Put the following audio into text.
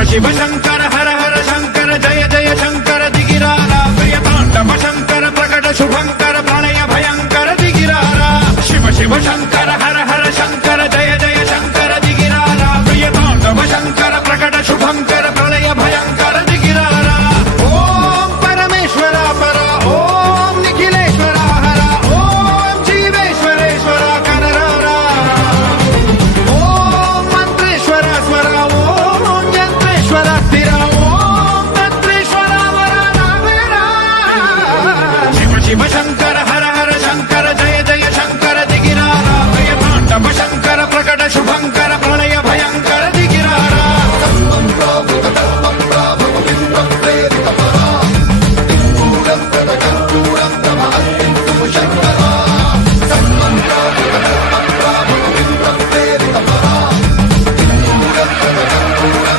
शिव शंकर हर हर शंकर जय जय शंकर दिगिरारा प्रिय तांडव शंकर प्रकट शुभंकर प्रणय भयंकर दिगिरारा शिव शिव शंकर